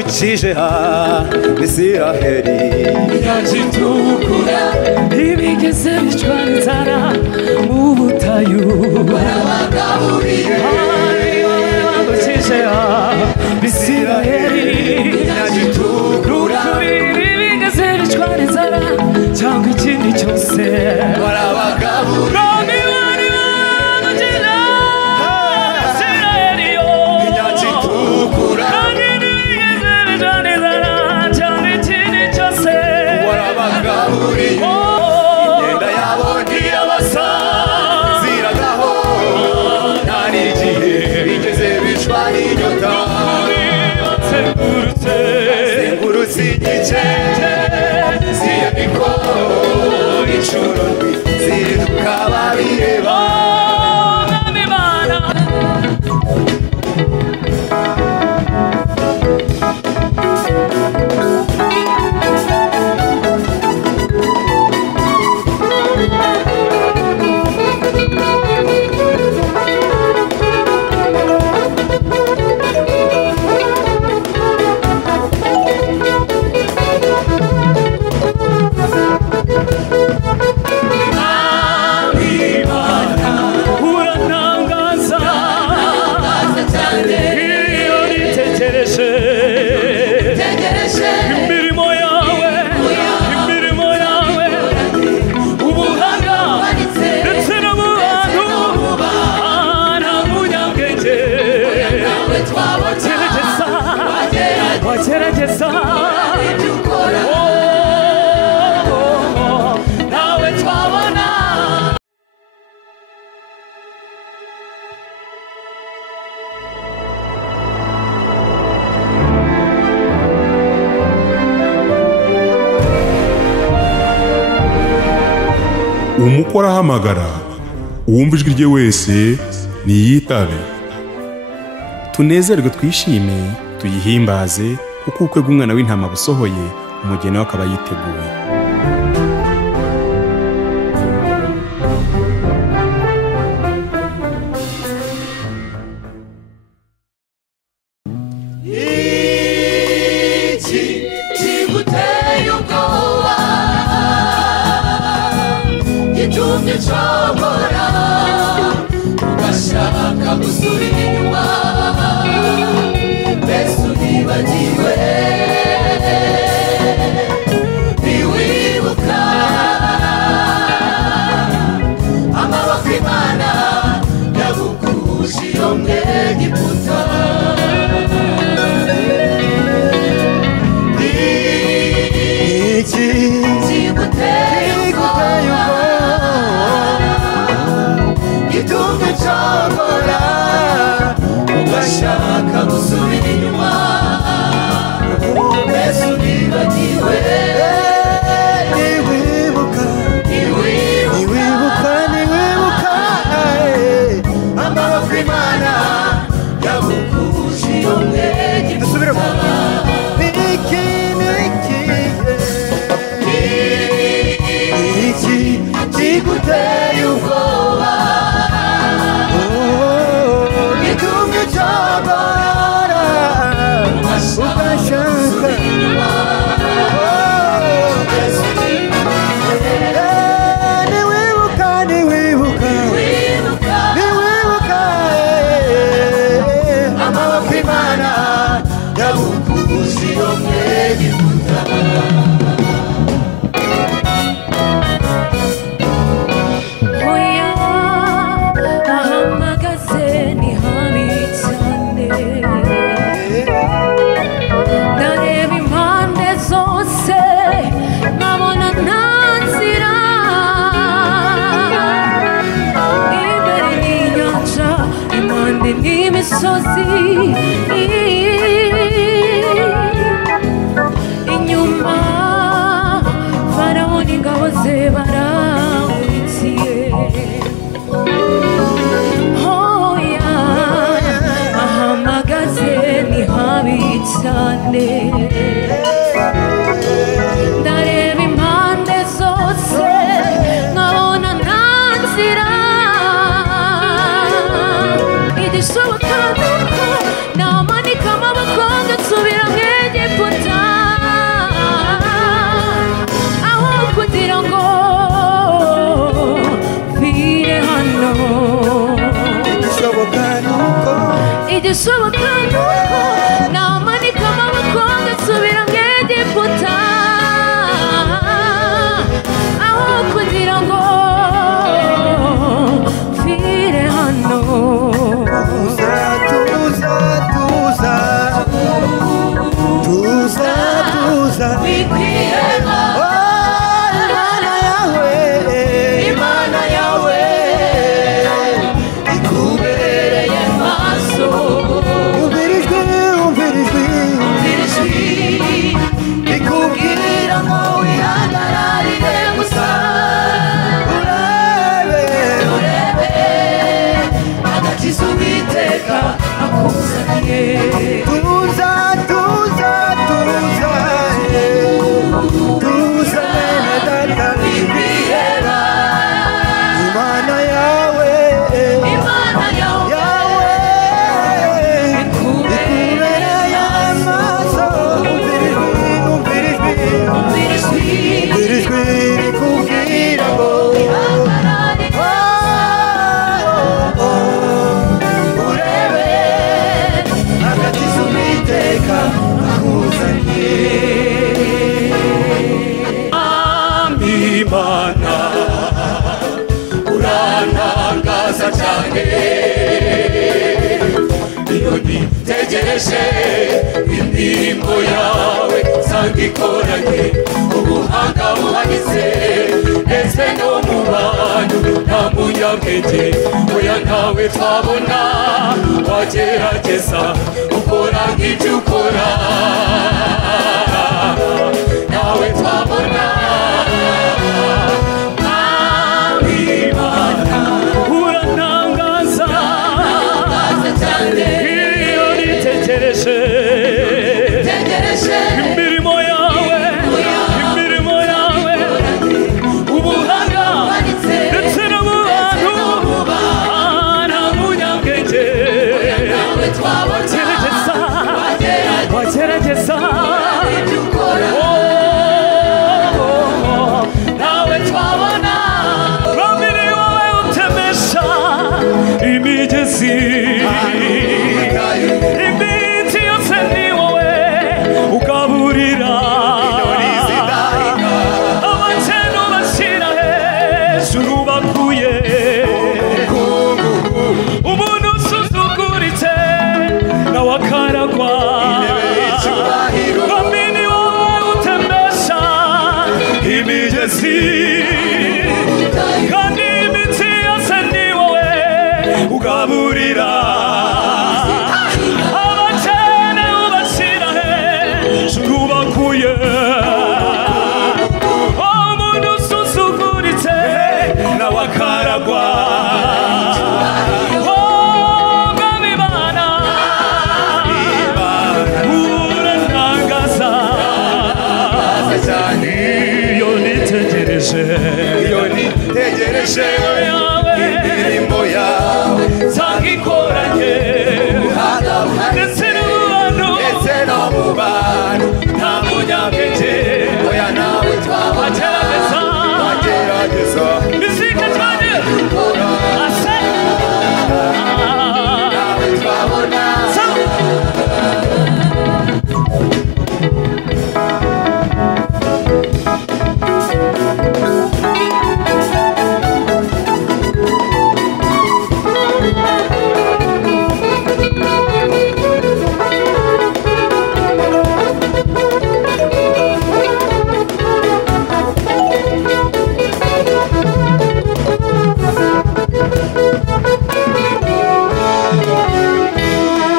wambukije Isiraheli inyanja itukura ntibigeze bicwa n'inzara mu butayu barabagaburiye wambukije Isiraheli inyanja itukura ntibigeze bicwa n'inzara cyangwa ikindi cyose barabagaburiye umukora ahamagara uwumva ijwi rye wese niyitabe. Tunezerwe twishime tuyihimbaze kuko ubukwe bw'umwana w'intama busohoye umugeni we akaba yiteguye. Now money come up, come to igishoboka nuko namanika amaboko ngasubira mu Egiputa aho kugira ngo mfire hano. tuza wikwiheba Imana yawe ikubereye maso umvirijwi ikubwira ngo wihagararire gusa urebe agakiza Uwiteka akuzaniye. tuza mene data wikwiheba Imana yawe ikubereye amaso umvirijwi rikubwira ngo urebe agakiza Uwiteka akuzaniye. Imana urantangaza cyane iyo nitegereje imirimo yawe nsanga ikoranye ubuhanga buhanitse ndetse no mu bantu nta munyabwenge oya ntawe twabona wagerageza ukora nk'ibyo ukora ntawe twabona. Imirimo yawe ubuhanga ndetse no mu bantu nta munyabwenge wagerageza nawe twabona babiri wowe utemesha imigezi iminsi yose ni wowe ugaburira abakene ubashyira hejuru bakuye umuntu usuzuguritse nawe akaragwa bamini wowe utemesha imigezi kandi iminsi yose ni wowe ugaburira abakene ubashyira hejuru bakuye umuntu usuzuguritse nawe akaragwa. Mwami Imana urantangaza iyo nitegereje imirimo yawe nsanga ikoranye ndetse no mu bantu nta munyabwenge oya nawe twagerageza misika cyane ase nawe twabona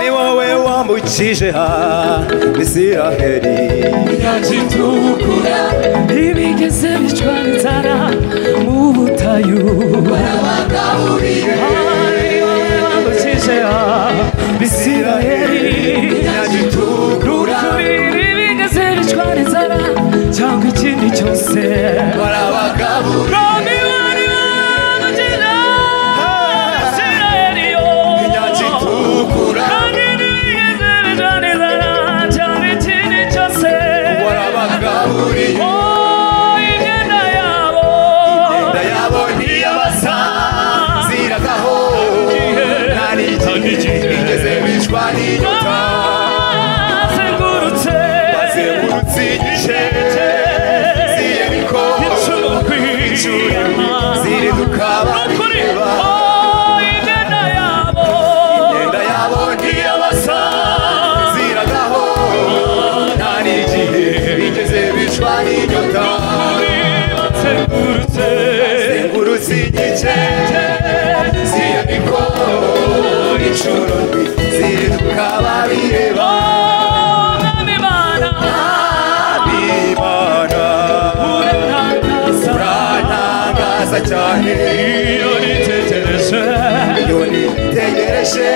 ni wowe wambukije Isiraheli inyanja itukura ntibigeze bicwa n'inzara mu butayu barabagaburira bambukije Isiraheli inyanja itukura ntibigeze bicwa n'inzara cyangwa ikindi cyose barabagaburira igeze bicwa inshuro ndwi ziruka babireba Imana Imana urantangaza cyane iyo nitegereje iyo nitegereje